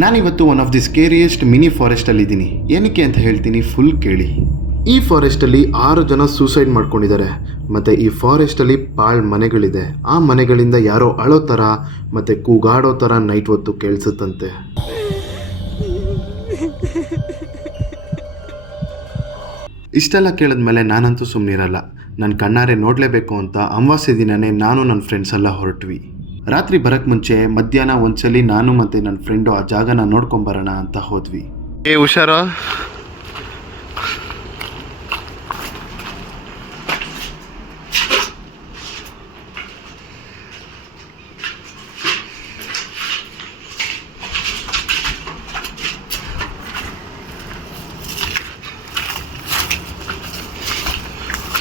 ನಾನಿವತ್ತು one of the ಸ್ಕೇರಿಯೆಸ್ಟ್ mini ಫಾರೆಸ್ಟಲ್ಲಿದ್ದೀನಿ. ಏನಕ್ಕೆ ಅಂತ ಹೇಳ್ತೀನಿ, ಫುಲ್ ಕೇಳಿ. ಈ ಫಾರೆಸ್ಟಲ್ಲಿ 6 ಜನ ಸೂಸೈಡ್ ಮಾಡ್ಕೊಂಡಿದ್ದಾರೆ. ಮತ್ತು ಈ ಫಾರೆಸ್ಟಲ್ಲಿ ಪಾಳ್ ಮನೆಗಳಿದೆ. ಆ ಮನೆಗಳಿಂದ ಯಾರೋ ಅಳೋ ಥರ ಮತ್ತು ಕೂಗಾಡೋ ಥರ ನೈಟ್ ಹೊತ್ತು ಕೇಳಿಸುತ್ತಂತೆ. ಇಷ್ಟೆಲ್ಲ ಕೇಳಿದ್ಮೇಲೆ ನಾನಂತೂ ಸುಮ್ಮನಿರಲ್ಲ. ನನ್ನ ಕಣ್ಣಾರೆ ನೋಡಲೇಬೇಕು ಅಂತ ಅಮಾವಾಸ್ಯೆ ದಿನವೇ ನಾನು ನನ್ನ ಫ್ರೆಂಡ್ಸ್ ಎಲ್ಲ ಹೊರಟ್ವಿ. ರಾತ್ರಿ ಬರೋಕ್ಕೆ ಮುಂಚೆ ಮಧ್ಯಾಹ್ನ ಒಂದ್ಸಲಿ ನಾನು ಮತ್ತು ನನ್ನ ಫ್ರೆಂಡು ಆ ಜಾಗನ ನೋಡ್ಕೊಂಬರೋಣ ಅಂತ ಹೋದ್ವಿ. ಹುಷಾರು.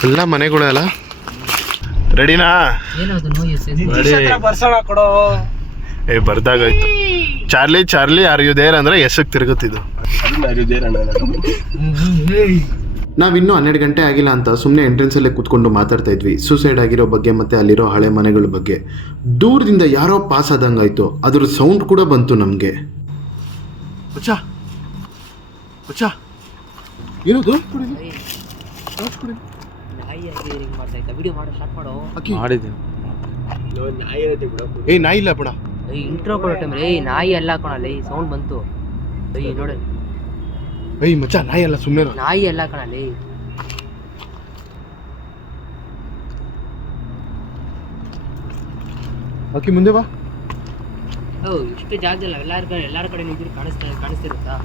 ಎಲ್ಲ ಮನೆಗಳೆಲ್ಲ ರೆಡಿನಾ? ಬರ್ದಾಗಾಯ್ತು. Charlie Charlie are you there ಅಂದ್ರೆ ಎಷ್ಟಕ್ಕೆ ತಿರುಗುತ್ತಿದ್ದು. ನಾವಿನ್ನೂ 12 ಗಂಟೆ ಆಗಿಲ್ಲ ಅಂತ ಸುಮ್ಮನೆ ಎಂಟ್ರೆನ್ಸಲ್ಲೇ ಕೂತ್ಕೊಂಡು ಮಾತಾಡ್ತಾ ಇದ್ವಿ ಸೂಸೈಡ್ ಆಗಿರೋ ಬಗ್ಗೆ ಮತ್ತು ಅಲ್ಲಿರೋ ಹಳೆ ಮನೆಗಳ ಬಗ್ಗೆ. ದೂರದಿಂದ ಯಾರೋ ಪಾಸ್ ಆದಂಗಾಯ್ತು. ಅದ್ರ ಸೌಂಡ್ ಕೂಡ ಬಂತು ನಮಗೆ. ಏನದು? ನಾಯಿ ಇಲ್ಲ ಬಿಡ. ಇಂಟ್ರೋ ಕೊಡೋ ಟೈಮ್ ನಾಯಿ ಅಲ್ಲ ಕಣಲ್ಲ, ಸೌಂಡ್ ಬಂತು ನೋಡಿ. ಮಚ್ಚ ನಾಯಿ ಅಲ್ಲ, ಸುಮ್ಮನೆ ನಾಯಿ ಅಲ್ಲ ಕಣಲ್ಲಿ. ಓಕೆ ಮುಂದೆ ಬಾ. ಇಷ್ಟು ಜಾಗದಲ್ಲಿ ಎಲ್ಲಾರ ಕಡೆ ನಿಂತಿರು ಕಾಣಿಸ್ತಿರುತ್ತಾ?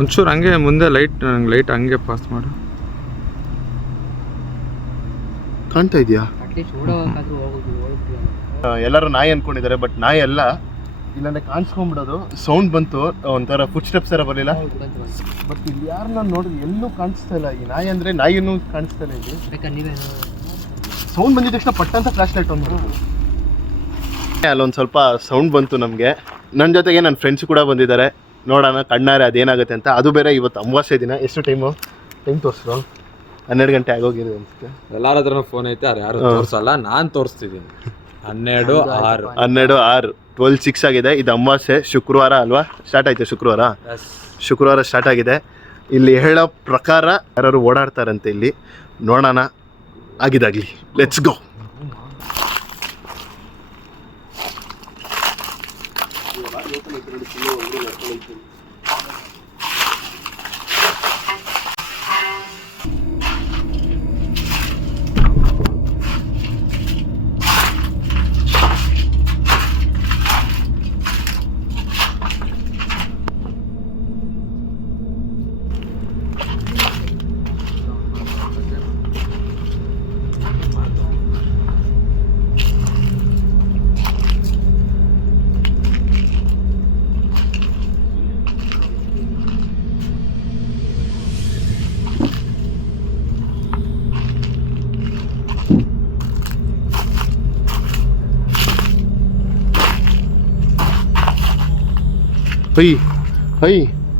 ಒಂಚೂರು ಹಂಗೆ ಮುಂದೆ ಲೈಟ್ ಹಂಗೆ ಪಾಸ್ ಮಾಡು. ಕಾಣ್ತಾ ಇದೆಯಾ? ಎಲ್ಲರೂ ನಾಯಿ ಅನ್ಕೊಂಡಿದ್ದಾರೆ, ಬಟ್ ನಾಯಿ ಅಲ್ಲ. ಇಲ್ಲಾಂದ್ರೆ ಕಾಣಿಸ್ಕೊಂಡ್ಬಿಡೋದು. ಸೌಂಡ್ ಬಂತು, ಒಂಥರ ಫುಟ್ ಸ್ಟೆಪ್ಸ್ ಎಲ್ಲ ಬರಲಿಲ್ಲ. ಬಟ್ ಇಲ್ಲಿ ಯಾರನ್ನ ನೋಡಿದ್ರೆ ಎಲ್ಲೂ ಕಾಣಿಸ್ತಾ ಇಲ್ಲ. ಈ ನಾಯಿ ಅಂದ್ರೆ ನಾಯಿನೂ ಕಾಣಿಸ್ತಾ ಇಲ್ಲ. ಇಲ್ಲಿ ಸೌಂಡ್ ಬಂದಿದ ತಕ್ಷಣ ಪಟ್ಟಂತ ಫ್ಲಾಶ್ ಲೈಟ್ ಆನ್ ಮಾಡೋದು. ಅಲ್ಲೊಂದು ಸ್ವಲ್ಪ ಸೌಂಡ್ ಬಂತು ನಮಗೆ. ನನ್ನ ಜೊತೆಗೆ ನನ್ನ ಫ್ರೆಂಡ್ಸ್ ಕೂಡ ಬಂದಿದ್ದಾರೆ. ನೋಡೋಣ ಕಣ್ಣಾರೆ ಅದೇನಾಗುತ್ತೆ ಅಂತ. ಅದು ಬೇರೆ ಇವತ್ತು ಅಮಾವಾಸ್ಯೆ ದಿನ. ಎಷ್ಟು ಟೈಮ್ ತೋರಿಸ್ರು? 12 ಗಂಟೆ ಆಗೋಗಿದೆ ಅನ್ಸುತ್ತೆ. ಎಲ್ಲಾರ ಹತ್ರನೂ ಫೋನ್ ಐತೆ, ಅವ್ರು ಯಾರು ತೋರಿಸಲ್ಲ, ನಾನು ತೋರಿಸ್ತಿದ್ದೀನಿ. 12:06 12:06 ಆಗಿದೆ. ಇದು ಅಮಾವಾಸ್ಯೆ ಶುಕ್ರವಾರ ಅಲ್ವಾ? ಸ್ಟಾರ್ಟ್ ಆಯ್ತು ಶುಕ್ರವಾರ ಸ್ಟಾರ್ಟ್ ಆಗಿದೆ. ಇಲ್ಲಿ ಹೇಳೋ ಪ್ರಕಾರ ಯಾರು ಓಡಾಡ್ತಾರಂತೆ ಇಲ್ಲಿ. ನೋಡೋಣ, ಆಗಿದಾಗಲಿ. Let's go.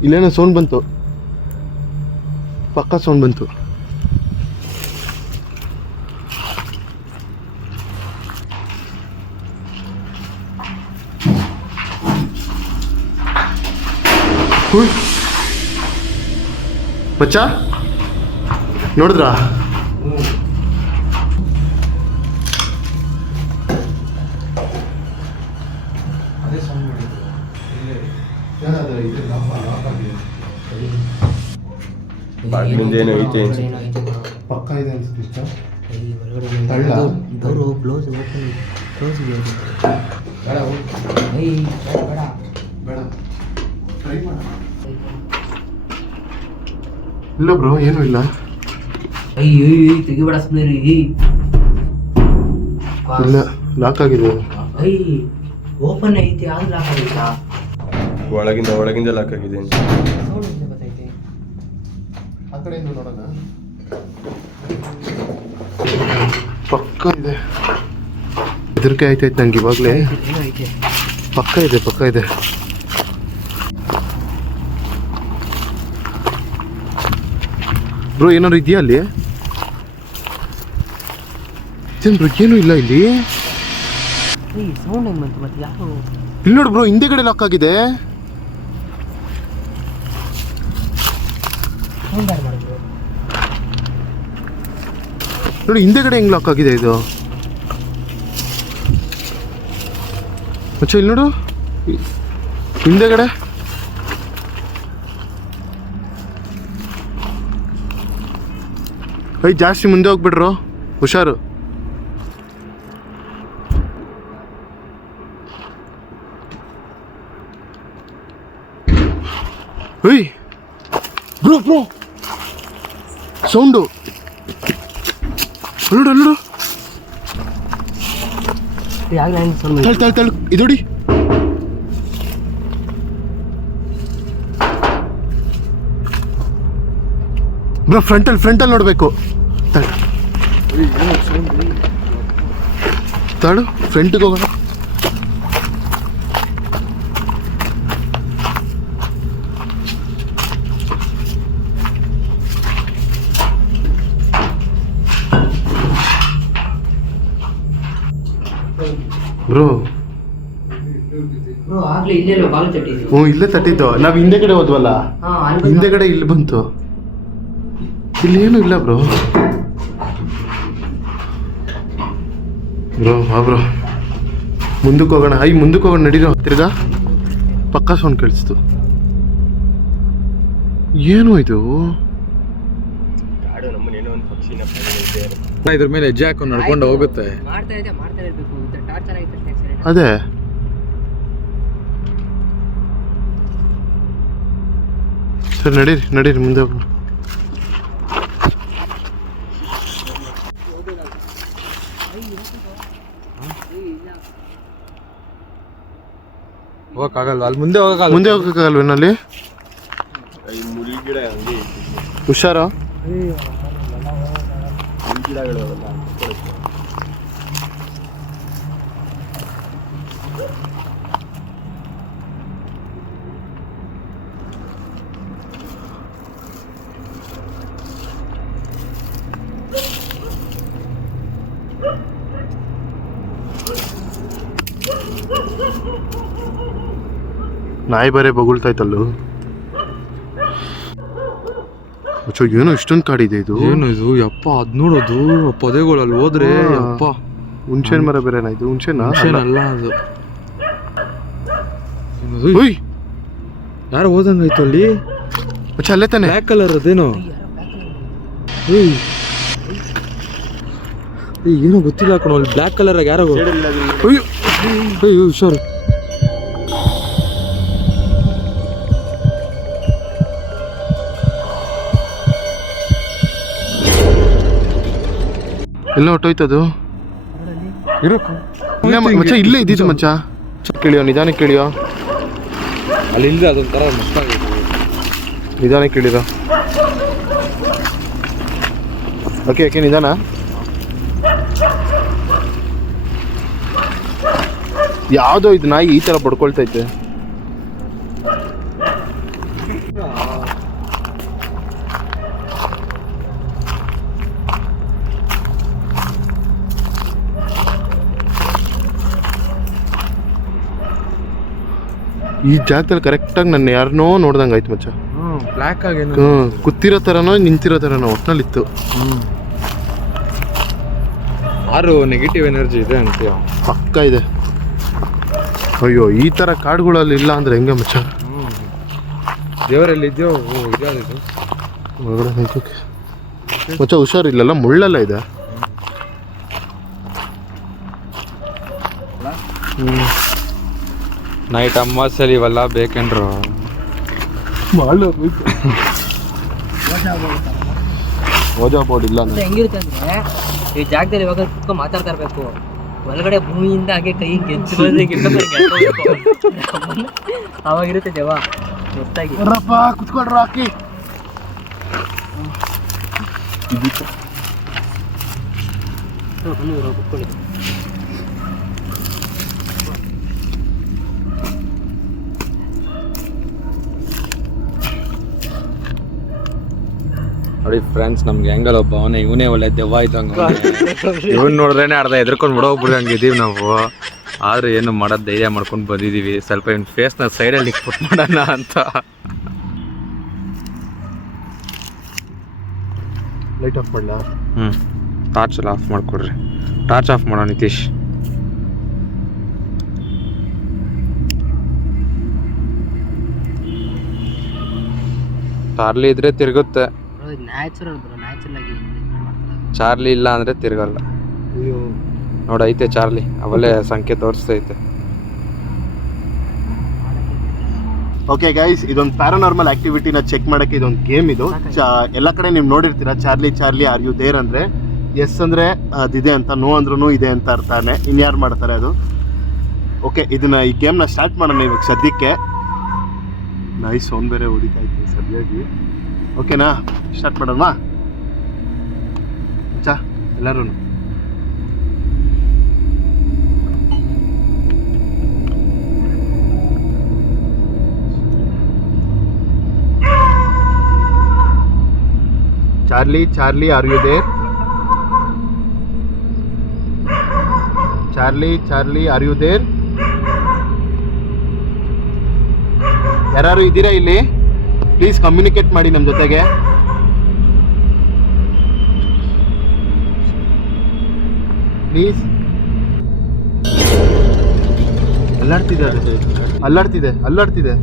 ಇಲ್ಲೇನೋ ಸೌಂಡ್ ಬಂತು, ಪಕ್ಕ ಸೌಂಡ್ ಬಂತು. ಮಚ್ಚ ನೋಡಿದ್ರಾ? ಪಕ್ಕ ಇದೆ ಅನ್ಸುತ್ತೆ. ಇಲ್ಲ ಬ್ರೋ, ಏನೂ ಇಲ್ಲ. ತೆಗಿಬೇಡ ಸುಮ್ಮನೆ. ಇಲ್ಲ, ಲಾಕ್ ಆಗಿದೆ. ಓಪನ್ ಐತಿ, ಆದ್ರೂ ಲಾಕ್ ಆಗೈತಾ? ಒಳಗಿಂದ ಲಾಕ್ ಆಗಿದೆ. ಆ ಕಡೆಯಿಂದ ನೋಡೋಣ. ಪಕ್ಕ ಇದೆ. ಹೆದರಿಕೆ ಆಯ್ತಾಯ್ತು ನಂಗೆ ಇವಾಗಲೇ. ಪಕ್ಕ ಇದೆ. ಬ್ರೋ ಏನಾದ್ರು ಇದೆಯಾ ಅಲ್ಲಿ? ಬ್ರೋ ಏನೂ ಇಲ್ಲ ಇಲ್ಲಿ. ಸೌಂಡ್ ಹೆಂಗ್ ಬಂತು ಮತ್ತೆ? ಯಾರು ಇಲ್ಲಿ ನೋಡು ಬ್ರೋ, ಹಿಂದೆಗಡೆ ಲಾಕ್ ಆಗಿದೆ. ನೋಡಿ ಹಿಂದೆಗಡೆ ಹೆಂಗ್ ಲಾಕ್ ಆಗಿದೆ ಇದು. ಇಲ್ಲಿ ನೋಡು ಹಿಂದೆಗಡೆ. ಜಾಸ್ತಿ ಮುಂದೆ ಹೋಗ್ಬಿಡ್ರು, ಹುಷಾರು. ಬ್ರೋ ಬ್ರೋ ಸೌಂಡು ನೋಡು ನೋಡು. ತಳ್ಳು ಇದೋಡಿ. ಬ್ರೋ ಫ್ರಂಟಲ್ಲಿ ನೋಡಬೇಕು. ತಾಳು ಫ್ರಂಟಿಗೆ ಹೋಗೋಣ. ಬ್ರೋ ಆಗ್ಲೇ ಇಲ್ಲೇ ಬಾಲ್ ತಟ್ಟಿದ್ದು. ಹ್ಞೂ ಇಲ್ಲೇ ತಟ್ಟಿದ್ದು. ನಾವು ಹಿಂದೆಗಡೆ ಹೋದ್ವಲ್ಲ, ಹಿಂದೆಗಡೆ ಇಲ್ಲಿ ಬಂತು. ಇಲ್ಲಿ ಏನು ಇಲ್ಲ ಬ್ರೋ. ಬ್ರೋ ಮುಂದಕ್ಕೆ ಹೋಗೋಣ. ಮುಂದಕ್ಕೆ ಹೋಗೋಣ ನಡೀರೋ. ತಿರ್ಗಾ ಪಕ್ಕ ಸೌಂಡ್ ಕೇಳಿಸ್ತು. ಏನು ಇದು? ಇದ್ರ ಮೇಲೆ ಹೆಜ್ಜೆ ಹಾಕೊಂಡು ನಡ್ಕೊಂಡು ಹೋಗುತ್ತೆ. ಅದೇ ಸರ್, ನಡೀರಿ ಮುಂದೆ ಹೋಗೋಣ. ಹೋಗಕ್ಕಾಗಲ್ವಾ? ಅಲ್ಲಿ ಮುಂದೆ ಹೋಗಕ್ಕಾಗಲ್ವೇನಲ್ಲಿ? ಹುಷಾರ. ನಾಯಿ ಬರೇ ಬಗುಳ್ತಾ ಇತ್ತಲ್ಲೂ. ಏನೋ ಇಷ್ಟೊಂದು ಕಾಡಿದೆ ಇದು. ಏನು ಇದು ಯಪ್ಪ? ಅದ್ ನೋಡೋದು ಪೊದೆಗಳಲ್ಲಿ ಹೋದ್ರೆ ಯಪ್ಪ. ಹುಣ್ಸೆನ್ ಮರ ಬೇರೆನಾ ಇದು? ಹುಣ್ಸೆನಲ್ಲ ಅದು. ಯಾರು ಹೋದಂಗಾಯ್ತು ಅಲ್ಲಿ. ಅಲ್ಲೇ ತಾನೆ ಬ್ಲ್ಯಾಕ್ ಕಲರ್ ಅದೇನೋ. ಏನೋ ಗೊತ್ತಿಲ್ಲ ಕಣೋ, ಅಲ್ಲಿ ಬ್ಲ್ಯಾಕ್ ಕಲರ್ ಆಗಿ ಯಾರೋ. ಅಯ್ಯೋ ಹುಷಾರು. ಎಲ್ಲ ಹೊಟ್ಟೋಯ್ತದು. ಮಚ್ಚ ಇಲ್ಲೇ ಇದ್ದಿದ್ದು ಮಚ್ಚ. ಕೇಳಿಯೋ, ನಿಧಾನಕ್ಕೆ ಕೇಳಿಯೋ. ಅಲ್ಲಿ ಇಲ್ಲದೆ ಅದೊಂಥರ ಮಸ್ತಾಗಿತ್ತು. ನಿಧಾನಕ್ಕೆ ಕೇಳಿರೋ. ಓಕೆ ನಿಧಾನ. ಯಾವುದೋ ಇದು ನಾಯಿ ಈ ಥರ ಬಡ್ಕೊಳ್ತೈತೆ. ಈ ಜಾಗದಲ್ಲಿ ಕರೆಕ್ಟಾಗಿ ನನ್ನ ಯಾರನ್ನೋ ನೋಡ್ದಂಗೆ ಆಯ್ತು ಮಚ್ಚ. ಬ್ಲ್ಯಾಕ್ ಆಗಿ ಕೂತಿರೋ ಥರನೋ ನಿಂತಿರೋ ಥರನೋ ಒಟ್ಟಿನಲ್ಲಿತ್ತು. ಯಾರು ನೆಗೆಟಿವ್ ಎನರ್ಜಿ ಇದೆ ಅಂತೀಯ? ಪಕ್ಕ ಇದೆ. ಅಯ್ಯೋ, ಈ ಥರ ಕಾಡುಗಳಲ್ಲಿ ಇಲ್ಲ ಅಂದರೆ ಹೆಂಗೆ ಮಚ್ಚ? ದೇವರಲ್ಲಿ ಇದೆಯೋ? ಇದ್ಯಾವುದು ಒಳಗಡೆ ಮಚ್ಚ? ಹುಷಾರಿಲ್ಲಲ್ಲ, ಮುಳ್ಳೆಲ್ಲ ಇದೆ. ನೈಟ್ ಅಮಾವಾಸ್ಯೆಲಿ ಇವೆಲ್ಲ ಬೇಕೇನ್ರು? ಓಜಾ ಬೋರ್ಡ್ ಇಲ್ಲ. ಹೆಂಗಿರುತ್ತೆ ಅಂದ್ರೆ, ಈ ಜಾಗದಲ್ಲಿ ಇವಾಗ ಕುತ್ಕೊಂಡು ಮಾತಾಡ್ತಾ ಇರ್ಬೇಕು. ಒಳಗಡೆ ಭೂಮಿಯಿಂದ ಹಾಗೆ ಕೈ ಅವಾಗಿರುತ್ತೆ ದೇವ ಗೊತ್ತಾಗಿ. ಕುತ್ಕೊಳ್ರ ಹಾಕಿ. ಕುತ್ಕೊಳ್ಳಿ. ನೋಡಿ ಫ್ರೆಂಡ್ಸ್, ನಮ್ಗೆ ಹೆಂಗಲ್ಲ ಒಬ್ಬ ಇವನೇ ಒಳ್ಳೆ ದೆವ್ವ ಇದ್ದಂಗೆ. ಇವನ್ ನೋಡಿದ್ರೇನೆ ಅರ್ಧ ಎದ್ರಕೊಂಡು ಬಿಡೋಗ್ಬಿಡ್ದಂಗೆ ಇದೀವಿ ನಾವು. ಆದ್ರೆ ಏನು ಮಾಡೋದು ಧೈರ್ಯ ಮಾಡ್ಕೊಂಡು ಬಂದಿದ್ದೀವಿ. ಸ್ವಲ್ಪ ಇವ್ನ ಫೇಸ್ನ ಸೈಡಲ್ಲಿ ಪುಟ್ ಮಾಡೋಣ ಅಂತ. ಲೈಟ್ ಆಫ್ ಮಾಡಲಾ? ಟಾರ್ಚ್ ಎಲ್ಲ ಆಫ್ ಮಾಡಿಕೊಡ್ರಿ. ಟಾರ್ಚ್ ಆಫ್ ಮಾಡೋ ನಿತೀಶ್. ಚಾರ್ಲಿ ಇದ್ರೆ ತಿರುಗುತ್ತೆ, ನ್ಯಾಚುರಲ್ ಆಗಿ ಚಾರ್ಲಿ ಇಲ್ಲ ಅಂದರೆ ತಿರುಗಲ್ಲ. ಅಯ್ಯೋ ನೋಡಿ ಐತೆ ಚಾರ್ಲಿ, ಅವಲ್ಲೇ ಸಂಖ್ಯೆ ತೋರಿಸ್ತೈತೆ. ಓಕೆ ಗೈಸ್, ಇದೊಂದು ಪ್ಯಾರಾನಾರ್ಮಲ್ ಆಕ್ಟಿವಿಟಿನ ಚೆಕ್ ಮಾಡೋಕ್ಕೆ ಇದೊಂದು ಗೇಮ್ ಇದು. ಎಲ್ಲ ಕಡೆ ನೀವು ನೋಡಿರ್ತೀರಾ Charlie Charlie are you there ಅಂದರೆ ಎಸ್ ಅಂದರೆ ಅದಿದೆ ಅಂತ, ನೋ ಅಂದ್ರೂ ಇದೆ ಅಂತ ಅರ್ಥನೇ. ಇನ್ಯಾರು ಮಾಡ್ತಾರೆ ಅದು? ಓಕೆ, ಈ ಗೇಮ್ನ ಸ್ಟಾರ್ಟ್ ಮಾಡೋಣ ಇವಾಗ ಸದ್ಯಕ್ಕೆ. ನೈಸ್ ಸೌಂಡ್ ಬೇರೆ ಹೊಡಿತಾ ಇತ್ತು ಸರಿಯಾಗಿ. ಓಕೆನಾ, ಸ್ಟಾರ್ಟ್ ಮಾಡೋಣ ಚಾ ಎಲ್ಲರೂ. Charlie Charlie are you there? Charlie Charlie are you there? ಯಾರು ಇದ್ದೀರಾ ಇಲ್ಲಿ? ಪ್ಲೀಸ್ ಕಮ್ಯುನಿಕೇಟ್ ಮಾಡಿ ನಮ್ಮ ಜೊತೆಗೆ. ಪ್ಲೀಸ್. ಅಲ್ಲಾಡ್ತಿದೆ, ಅಲ್ಲಾಡ್ತಿದೆ, ಅಲ್ಲಾಡ್ತಿದೆ.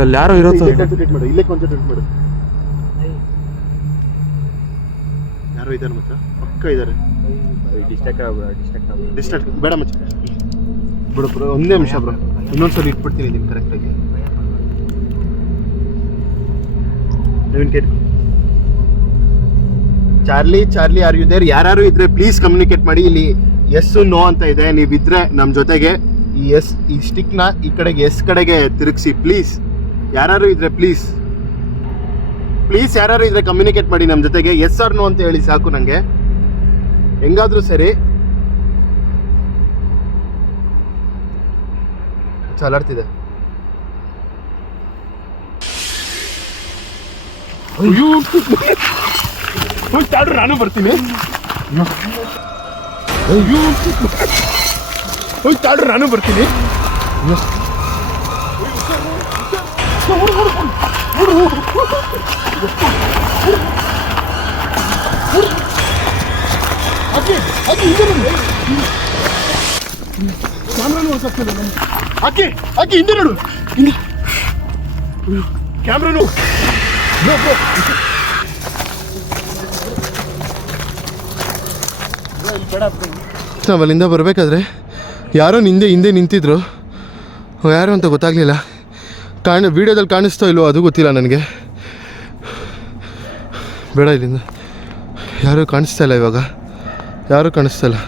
ಅಲ್ಲಿ ಯಾರೋ ಇರೋದು. ಕಾನ್ಸಂಟ್ರೇಟ್ ಮಾಡು, ಇಲ್ಲೇ ಕಾನ್ಸಂಟ್ರೇಟ್ ಮಾಡು. ಯಾರೋ ಇದ್ದಾರೆ ಮಚ್ಚ, ಪಕ್ಕ ಇದ್ದಾರೆ. ಡಿಸ್ಟ್ರಾಕ್ಟ್ ಬೇಡ ಮಚ್ಚ, ಬಿಡು ಬ್ರೋ, ಒಂದೇ ನಿಮಿಷ ಬ್ರೋ, ಇನ್ನೊಂದ್ಸಲ ಇಟ್ಬಿಡ್ತೀನಿ ಇದನ್ನು ಕರೆಕ್ಟಾಗಿ. Naveen Kate. Charlie Charlie are you there? ಯಾರು ಇದ್ರೆ ಪ್ಲೀಸ್ ಕಮ್ಯುನಿಕೇಟ್ ಮಾಡಿ. ಇಲ್ಲಿ ಎಸ್ ನೋ ಅಂತ ಇದೆ, ನೀವಿದ್ರೆ ನಮ್ಮ ಜೊತೆಗೆ ಈ ಸ್ಟಿಕ್ನ ಈ ಕಡೆಗೆ ಎಸ್ ಕಡೆಗೆ ತಿರುಗಿಸಿ ಪ್ಲೀಸ್. ಯಾರು ಇದ್ರೆ ಪ್ಲೀಸ್ ಯಾರು ಇದ್ರೆ ಕಮ್ಯುನಿಕೇಟ್ ಮಾಡಿ ನಮ್ಮ ಜೊತೆಗೆ. ಎಸ್ ಆರ್ ನೋ ಅಂತ ಹೇಳಿ ಸಾಕು ನನಗೆ, ಹೆಂಗಾದ್ರೂ ಸರಿ. ಚಲಾಡ್ತಿದೆ. ತಾಡ್ರು, ನಾನು ಬರ್ತೀನಿ. ತಾಡ್ರು, ನಾನು ಬರ್ತೀನಿ. ಆಕೆ ಹಿಂದೆ ನೋಡು, ಕ್ಯಾಮ್ರಾನು. ನಾವು ಅಲ್ಲಿಂದ ಬರಬೇಕಾದ್ರೆ ಯಾರೋ ಹಿಂದೆ ನಿಂತಿದ್ರು. ಯಾರು ಅಂತ ಗೊತ್ತಾಗಲಿಲ್ಲ. ವೀಡಿಯೋದಲ್ಲಿ ಕಾಣಿಸ್ತೋ ಇಲ್ವೋ ಅದು ಗೊತ್ತಿಲ್ಲ ನನಗೆ. ಬೇಡ, ಇಲ್ಲಿಂದ ಯಾರೂ ಕಾಣಿಸ್ತಾ ಇಲ್ಲ. ಇವಾಗ ಯಾರೂ ಕಾಣಿಸ್ತಾ ಇಲ್ಲ.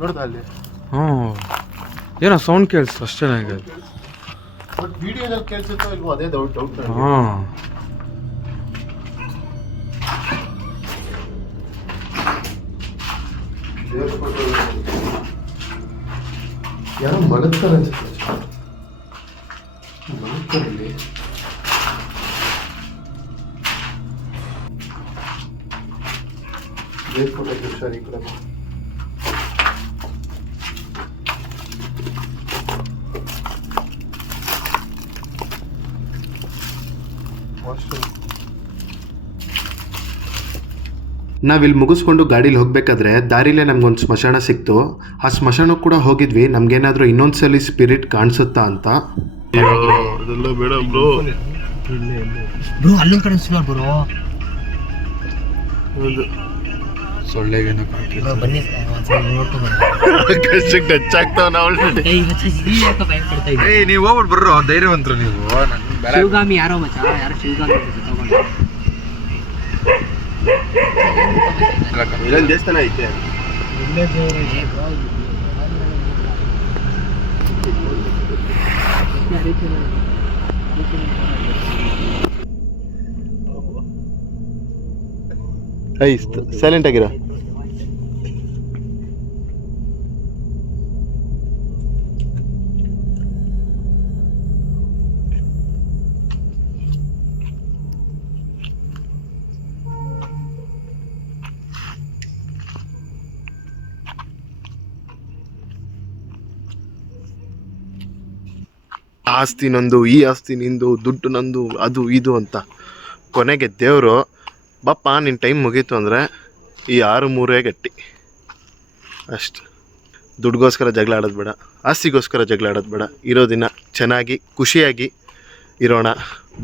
ನೋಡ್ತಾ ಅಲ್ಲಿ ಏನೋ ಸೌಂಡ್ ಕೇಳಿಸ್ತು ಅಷ್ಟೇ ನನಗೆ. ಬಟ್ ವಿಡಿಯೋದಲ್ಲಿ ಕೇಳಿಸುತ್ತೋ ಇಲ್ವೋ ಅದೇ ಡೌಟ್. ಯಾರೋ ಮಲಗ್ತಾರೆ ಅನ್ಸುತ್ತೆ. ಮಲಗ್ತಾರಲ್ಲಿ ದೇವ್ರ ಫೋಟೋ ಹುಷಾರಿ ಈ ಕಡೆ. ನಾವಿಲ್ಲಿ ಮುಗಿಸ್ಕೊಂಡು ಗಾಡೀಲಿ ಹೋಗ್ಬೇಕಾದ್ರೆ ದಾರಿಲೇ ನಮ್ಗೊಂದು ಸ್ಮಶಾನ ಸಿಕ್ತು. ಆ ಸ್ಮಶಾನಕ್ಕೆ ಕೂಡ ಹೋಗಿದ್ವಿ, ನಮ್ಗೇನಾದರೂ ಇನ್ನೊಂದ್ಸಲಿ ಸ್ಪಿರಿಟ್ ಕಾಣಿಸುತ್ತಾ ಅಂತ. ಅದೆಲ್ಲ ಬೇಡ ಬ್ರೋ, ಅಲ್ಲೊಂದು ಕಡೆ ಬ್ರೋ ಸೊಳ್ಳೆಗೇನೋ ಬನ್ನಿ ಟಚ್ ಆಗ್ತಾವ ನಾವು. ನೀವು ಹೋಗ್ಬಿಟ್ಟು ಬರ್ರೋ, ಧೈರ್ಯವಂತರು ನೀವು. ಶಿವಗಾಮಿ ಯಾರೋ ಮಚ್ಚ, ಯಾರೋ ಶಿವಗಾಮಿ ಇಲ್ಲೊಂದು ದೇವಸ್ಥಾನ ಐತೆ. ಐಸ್ತು ಸೈಲೆಂಟ್ ಆಗಿರೋ. ಆಸ್ತಿ ನಂದು, ಈ ಆಸ್ತಿ ನಿಂದು, ದುಡ್ಡು ನಂದು, ಅದು ಇದು ಅಂತ. ಕೊನೆಗೆ ದೇವರು ಬಪ್ಪ ನಿನ್ನ ಟೈಮ್ ಮುಗೀತು ಅಂದರೆ ಈ 6-3 ಗಟ್ಟಿ ಅಷ್ಟು. ದುಡ್ಗೋಸ್ಕರ ಜಗಳ ಆಡೋದು ಬೇಡ, ಆಸ್ತಿಗೋಸ್ಕರ ಜಗಳ ಆಡೋದು ಬೇಡ. ಇರೋ ದಿನ ಚೆನ್ನಾಗಿ ಖುಷಿಯಾಗಿ ಇರೋಣ,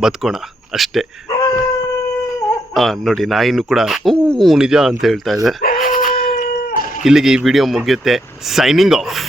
ಬದುಕೋಣ ಅಷ್ಟೇ. ನೋಡಿ ನಾಯಿನೂ ಕೂಡ ನಿಜ ಅಂತ ಹೇಳ್ತಾ ಇದೆ. ಇಲ್ಲಿಗೆ ಈ ವಿಡಿಯೋ ಮುಗಿಯುತ್ತೆ. Signing off.